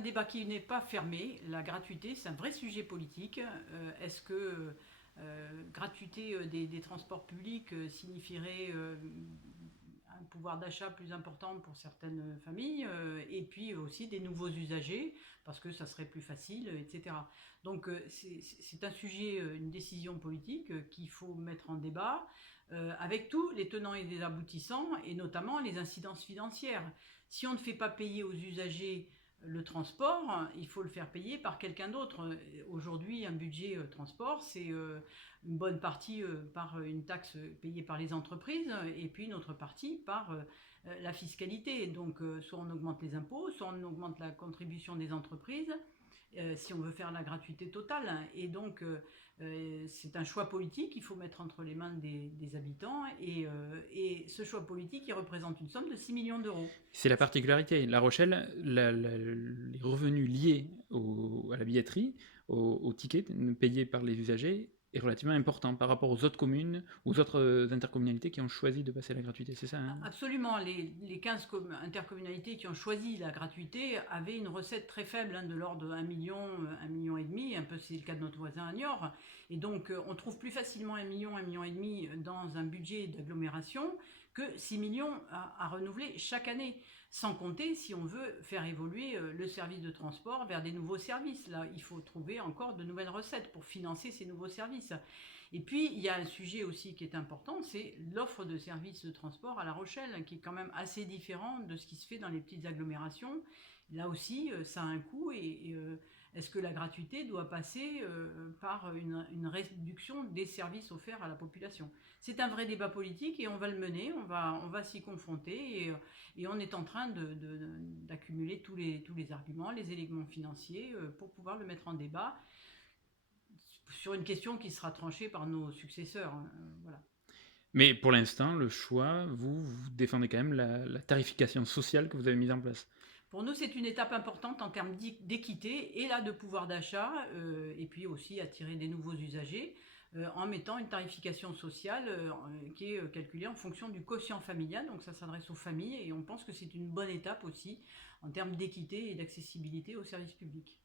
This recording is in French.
débat qui n'est pas fermé. La gratuité, c'est un vrai sujet politique. Est-ce que gratuité des transports publics signifierait un pouvoir d'achat plus important pour certaines familles, et puis aussi des nouveaux usagers, parce que ça serait plus facile, etc. Donc c'est un sujet, une décision politique qu'il faut mettre en débat, avec tous les tenants et les aboutissants, et notamment les incidences financières. Si on ne fait pas payer aux usagers le transport, il faut le faire payer par quelqu'un d'autre. Aujourd'hui, un budget transport, c'est une bonne partie par une taxe payée par les entreprises, et puis une autre partie par la fiscalité. Donc soit on augmente les impôts, soit on augmente la contribution des entreprises, si on veut faire la gratuité totale. Et donc c'est un choix politique qu'il faut mettre entre les mains des habitants, et ce choix politique, il représente une somme de 6 millions d'euros. C'est la particularité. La Rochelle, les revenus liés à la billetterie, aux tickets payés par les usagers, est relativement important par rapport aux autres communes, aux autres intercommunalités qui ont choisi de passer à la gratuité, c'est ça, hein? Absolument, les 15 intercommunalités qui ont choisi la gratuité avaient une recette très faible, de l'ordre de 1 million, 1,5 million, un peu c'est le cas de notre voisin à Niort. Et donc on trouve plus facilement 1 million, 1,5 million dans un budget d'agglomération que 6 millions à renouveler chaque année. Sans compter si on veut faire évoluer le service de transport vers des nouveaux services. Là, il faut trouver encore de nouvelles recettes pour financer ces nouveaux services. Et puis, il y a un sujet aussi qui est important, c'est l'offre de services de transport à La Rochelle, qui est quand même assez différent de ce qui se fait dans les petites agglomérations. Là aussi, ça a un coût, et est-ce que la gratuité doit passer par une réduction des services offerts à la population? C'est un vrai débat politique, et on va le mener, on va s'y confronter, et on est en train d'accumuler tous les arguments, les éléments financiers, pour pouvoir le mettre en débat sur une question qui sera tranchée par nos successeurs. Voilà. Mais pour l'instant, le choix, vous défendez quand même la tarification sociale que vous avez mise en place. Pour nous, c'est une étape importante en termes d'équité et là de pouvoir d'achat, et puis aussi attirer des nouveaux usagers, en mettant une tarification sociale qui est calculée en fonction du quotient familial. Donc ça s'adresse aux familles, et on pense que c'est une bonne étape aussi en termes d'équité et d'accessibilité aux services publics.